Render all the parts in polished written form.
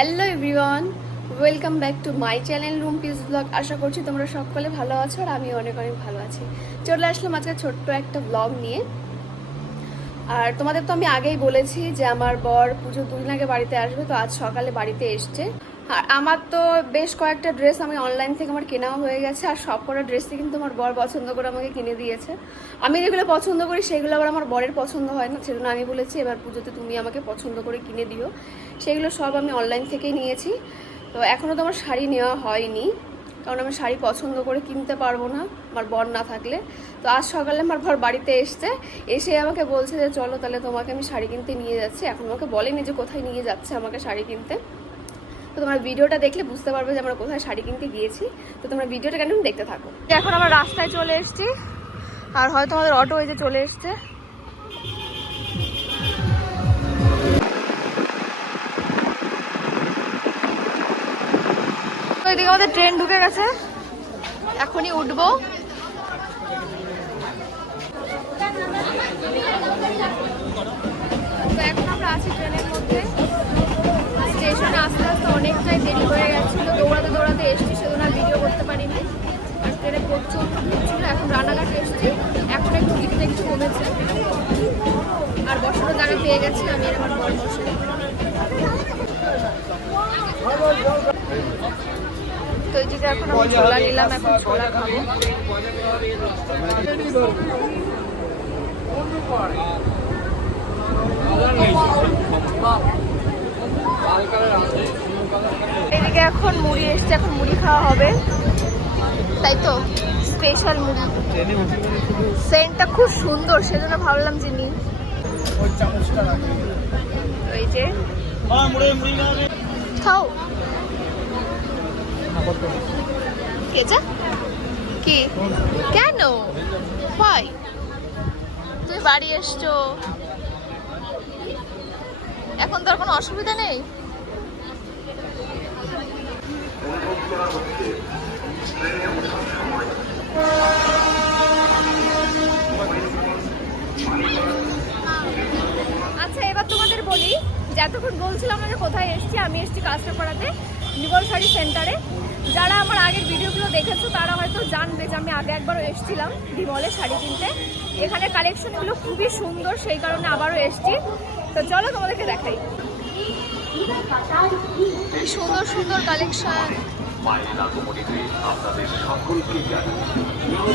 Hello everyone, welcome back to my channel Rumpi's blog. আশা করছি তোমরা সকলে ভালো আছো আর আমি অনেক অনেক ভালো আছি। চলে আসলাম আজকে ছোট্ট একটা ব্লগ নিয়ে। আর তোমাদের তো আমি আগেই বলেছি যে আমার বর পুজো 2 দিন আগে বাড়িতে আসবে, তো আজ সকালে বাড়িতে এসছে। আর আমার তো বেশ কয়েকটা ড্রেস আমি অনলাইন থেকে আমার কেনাও হয়ে গেছে, আর সব কটা ড্রেসই কিন্তু আমার বর পছন্দ করে আমাকে কিনে দিয়েছে। আমি যেগুলো পছন্দ করি সেগুলো আবার আমার বরের পছন্দ হয় না, সেজন্য আমি বলেছি এবার পুজোতে তুমি আমাকে পছন্দ করে কিনে দিও। সেগুলো সব আমি অনলাইন থেকেই নিয়েছি। তো এখনও তো আমার শাড়ি নেওয়া হয়নি, কারণ আমি শাড়ি পছন্দ করে কিনতে পারবো না আমার বর না থাকলে। তো আজ সকালে আমার বর বাড়িতে এসে আমাকে বলছে যে চলো তাহলে তোমাকে আমি শাড়ি কিনতে নিয়ে যাচ্ছি। এখন আমাকে বলেনি যে কোথায় নিয়ে যাচ্ছে আমাকে শাড়ি কিনতে। তো তোমরা ভিডিওটা দেখলে বুঝতে পারবে যে আমরা কোথায় শাড়ি কিনতে গিয়েছি। তো তোমরা ভিডিওটা কেন দেখতে থাকো। এখন আমরা রাস্তায় চলে এসেছি, আর হয়তো আমাদের অটো এই যে চলে এসছে। তো এদিকে আমাদের ট্রেন ঢুকে গেছে, এখনই উঠবো। তো এখন আমরা আছি ট্রেনের মধ্যে। স্টেশনে আস্তে আস্তে অনেকটাই দেরি হয়ে গেছিলো, দৌড়াতে দৌড়াতে এসছি, সেজন্য আর ভিডিও করতে পারিনি। আর ট্রেনে প্রচুর ছিল। এখন রানাঘাটে এসেছি, এখন একটু টিকিট একটু কমেছে আর বসানোর জায়গা পেয়ে গেছি আমি আর আমার বর বসে। তো এই যে এখন আমি ছোলা নিলাম, এখন ছোলা খাবো। এদিকে এখন মুড়ি এসছে, এখন মুড়ি খাওয়া হবে, তাই তো স্পেশাল মুড়ি। সেন্টটা খুব সুন্দর, সেজন্য ভাবলাম যে নিই। এই যে খাও কেজা কি কেন ভাই তুই বাড়ি এসছো, এখন তোর কোনো অসুবিধা নেই? আচ্ছা, এবার তোমাদের বলি যে এতক্ষণ বলছিলাম যে কোথায় এসেছি। আমি এসেছি কাস্টাপাড়াতে নিগল শাড়ি সেন্টারে। যারা আমার আগের ভিডিওগুলো দেখেছো তারা হয়তো জানবে যে আমি আগে একবারও এসেছিলাম ডিমলে শাড়ি কিনতে। এখানে কালেকশনগুলো খুবই সুন্দর, সেই কারণে আবারও এসেছি। তো চলো তোমাদেরকে দেখাই, সুন্দর সুন্দর কালেকশন। আপনাদের সকলকে জানাই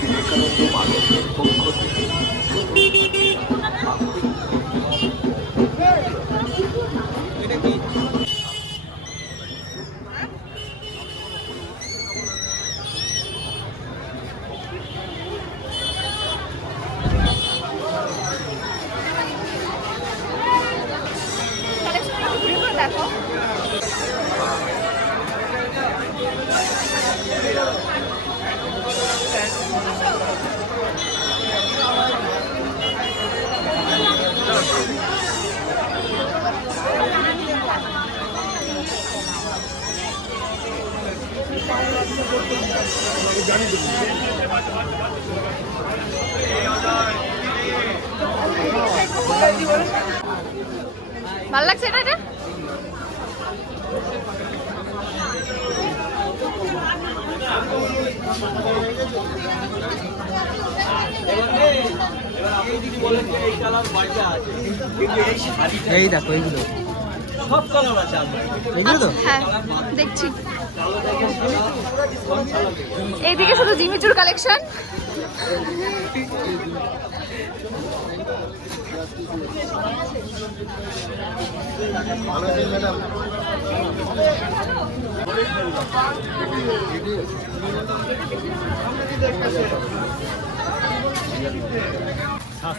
বিবেকানন্দ মানবের পক্ষ থেকে। এটা কি দেখো, ভাল লাগছে এটা? এই দেখো এইগুলো সব কালার আছে, এইগুলো তো হ্যাঁ দেখছি। এইদিকে শুধু জিমিচুর কালেকশন।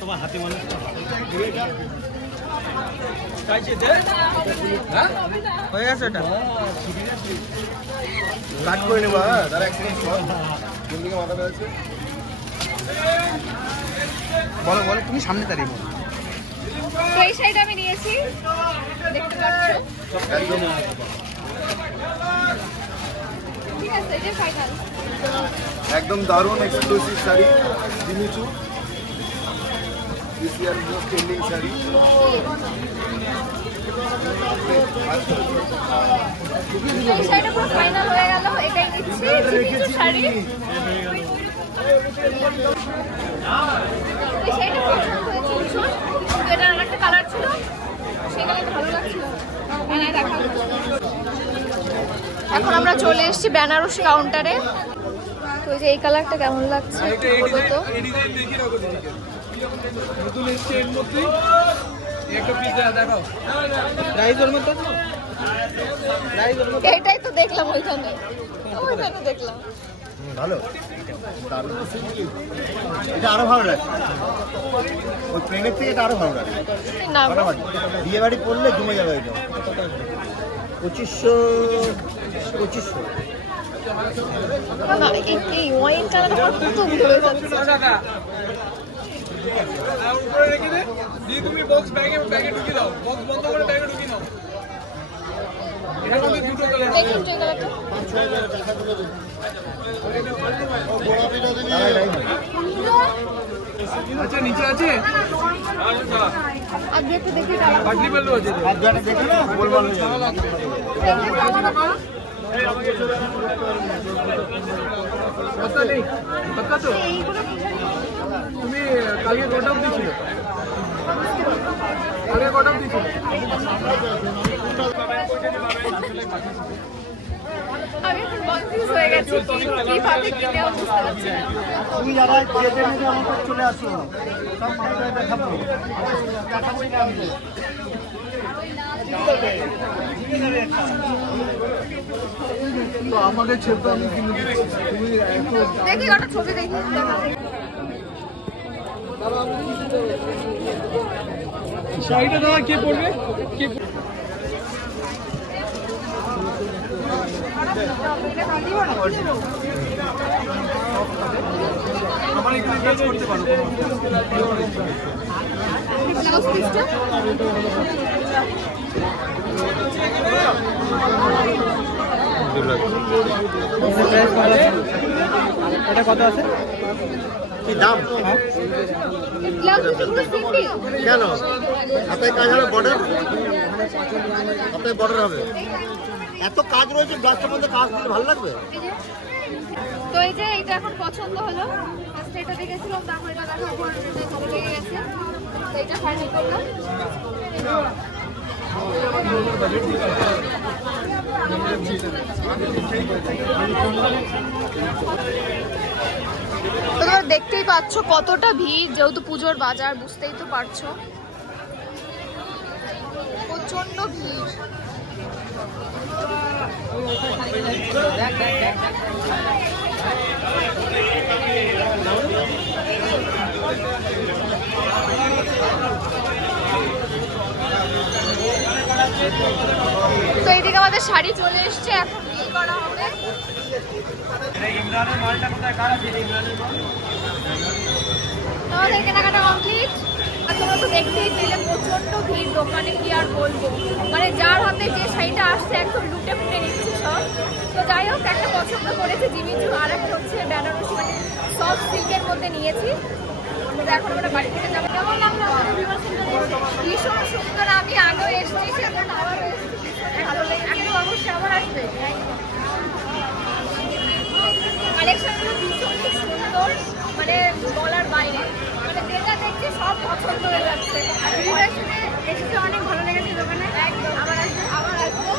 তোমার হাতে মানুষ হয়ে গেছে ওটা কাট করে নেবো। দাদা একদিকে মাথাটা আছে, বলো বলো তুমি সামনে দাঁড়িয়ে বলো। তো এই শাড়িটা আমি নিয়েছি, দেখতে পাচ্ছ। একদম ঠিক আছে, এই যে ফাইনাল। একদম দারুণ exclusive sari Jimmy Choo. This year most trending saree. এই শাড়িটা পুরো ফাইনাল হয়ে গেল, এটাই নিচ্ছি কিছু শাড়ি। এই শাড়িটা পছন্দ হয়েছে ভীষণ, কিন্তু এটার আরেকটা কালার ছিল, সেই কালারটা ভালো লাগছিল না। এখন আমরা চলে এসেছি বেনারসি কাউন্টারে। তো এই যে এই কালারটা কেমন লাগছে বলো তো? এটাই তো দেখলাম ওইখানে দেখলাম। ভালো, এটা আরো ভালো লাগে, ওই প্লেনের থেকে এটা আরো ভালো লাগে। না বিয়ে বাড়ি পড়লে জমে যাবে এটা। 2500 না, এই ওয়াইন কালারটা আমার প্রথম ধরে যাচ্ছে। উপরে রেখে দে, দিয়ে তুমি বক্স ব্যাগে ঢুকিয়ে দাও, বক্স বন্ধ করে ব্যাগে ঢুকিয়ে নাও। এটা কিন্তু দুটো কালার। দেখুন যে কালারটা আচ্ছা নিচে আছে, আগে একটু দেখি কালার। বাটলি বেলও আছে। আর দুটো দেখে না গোলমাল হয়ে যাবে। কথা নেই, কথা তো তুমি কালকে কটা অব্দি ছিল? কালকে কটা অব্দি ছিল? আমি এখন কনফিউজ হয়ে গেছি, কিভাবে কিনেও বুঝতে পারছি না। তুমি যারা যেতে নিতে আমার কাছে চলে আসো, সব মাইটা দেখাবো। দেখাবোই না আমি। তো আমাকে ছেড়ে আমি কিনে দিচ্ছি, তুমি একটু দেখি ওটা ছবি দেখি দেখা। শাড়িটা দাদা কে পড়বে? কে আমার এখানে কাজ করতে পারো। ব্লাউজ পিসটা এটা কত আছে? কি দাম? ব্লাউজ পিসটা পুরো সিম্পল। কেন হাতায় কাজ হবে, বর্ডার হাতায় বর্ডার হবে, এত কাজ রয়েছে, ব্লাউজটার মধ্যে কাজ দিলে ভালো লাগবে। তো এই যে এটা এখন পছন্দ হলো, ফার্স্ট এটা দেখেছিলাম, তারপর এটা দেখার পর এটা ভালো লেগে গেছে, তো এটা ফাইনাল করলাম। তো তোমরা দেখতেই পাচ্ছ কতটা ভিড়, যেহেতু পুজোর বাজার, বুঝতেই তো পারছো প্রচন্ড ভিড়। তো এইদিকে আমাদের শাড়ি চলে এসছে, এখন বিল করা হবে। আমাদের কেনাকাটা কমপ্লিট। আর তোমরা তো দেখতেই পেলে প্রচন্ড ভিড় দোকানে, কি আর বলবো, মানে যার হাতে যে শাড়িটা আসছে একদম লুটে ফুটে নিচ্ছে সব। তো যাই হোক, একটা পছন্দ করেছে জিমিচু, আর একটা হচ্ছে বেনারসি, মানে সফট সিল্কের মধ্যে নিয়েছি। তো এখন আমরা বাড়ি থেকে যাবো। কেমন লাগলো আমাদের বিবাহ সুন্দরী? ভীষণ সুন্দর, আমি আগেও এসেছি, সেজন্য আবারও এসেছি, ভালো লেগেছে। একদম অবশ্যই আবার আসবে। কালেকশনগুলো ভীষণই সুন্দর, মানে বলার বাইরে, মানে যেটা দেখছি সব পছন্দ হয়ে যাচ্ছে। আর রিলেশনে এসেছে, অনেক ভালো লেগেছে দোকানে, একদম আবার আসবে, আবার আসবো।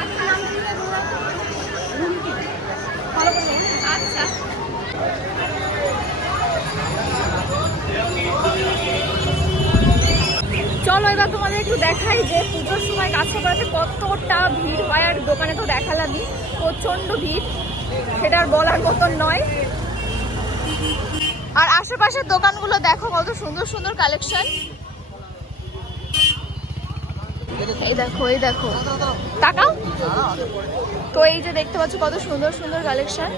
আচ্ছা নাম কি ভালো করে? আচ্ছা চলো এবার তোমাদের একটু দেখাই যে পুজোর সময় কাছাকাছি কতটা ভিড় হয়। আর দোকানে তো দেখালামই, প্রচন্ড ভিড়, সেটা আর বলার মতন নয়। আর আশেপাশের দোকানগুলো দেখো কত সুন্দর সুন্দর কালেকশন। এই দেখো, এই দেখো, তাকাও। তো এই যে দেখতে পাচ্ছ কত সুন্দর সুন্দর কালেকশন।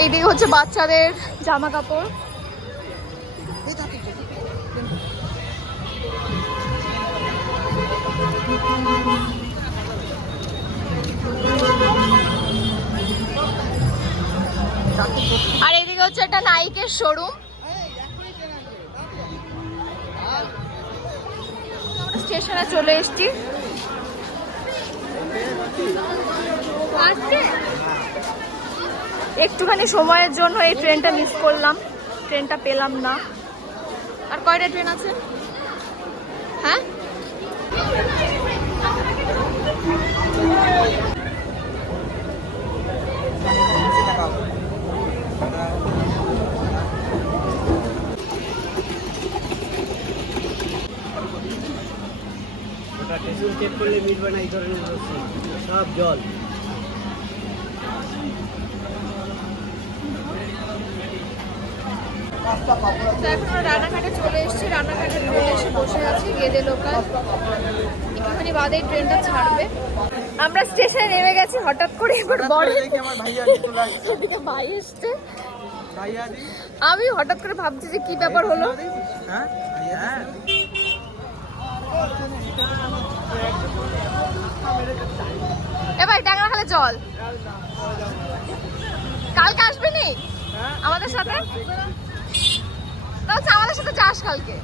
এইদিকে হচ্ছে বাচ্চাদের জামা কাপড়। আর এদিকে হচ্ছে একটা নাইকের শোরুম। স্টেশনে চলে এসেছি। একটুখানি সময়ের জন্য এই ট্রেনটা মিস করলাম, ট্রেনটা পেলাম না। আর কয়টা ট্রেন আছে? হ্যাঁ, চেক করলে মিটবে না এই ধরনের সব জল। তো এখন আমরা রানাঘাটে চলে এসেছি। রানাঘাটের রোডে এসে বসে আছি, গেদে লোকাল। একটুখানি বাদে ট্রেনটা ছাড়বে। আমরা স্টেশনে নেমে গেছি হঠাৎ করে। এবার বড় এদিকে ভাই এসছে। আমি হঠাৎ করে ভাবছি যে কি ব্যাপার হলো। এ ভাই ডাঙ্গা খালে জল। কালকে আসবি নি আমাদের সাথে? তাহলে আমাদের সাথে যাস কালকে।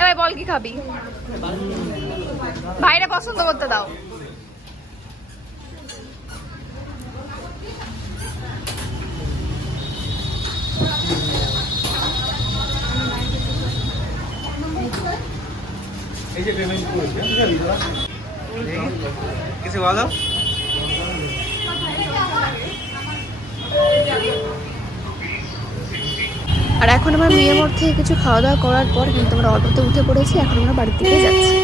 এবার বল কি খাবি? ভাইরা পছন্দ করতে দাও। কিছু বলো। আর এখন আমরা মেয়ের মধ্যে কিছু খাওয়া দাওয়া করার পর কিন্তু আমরা অটোতে উঠে পড়েছি। এখন আমরা বাড়ির দিকে যাচ্ছি।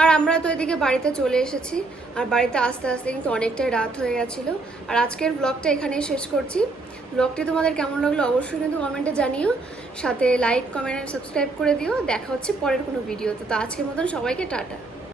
আর আমরা তো এদিকে বাড়িতে চলে এসেছি। আর বাড়িতে আস্তে আস্তে কিন্তু অনেকটাই রাত হয়ে গেছিলো। আর আজকের ব্লগটা এখানেই শেষ করছি। ব্লগটি তোমাদের কেমন লাগলো অবশ্যই কিন্তু কমেন্টে জানিও। সাথে লাইক, কমেন্ট আর সাবস্ক্রাইব করে দিও। দেখা হচ্ছে পরের কোনো ভিডিওতে। তো আজকের মতন সবাইকে টাটা।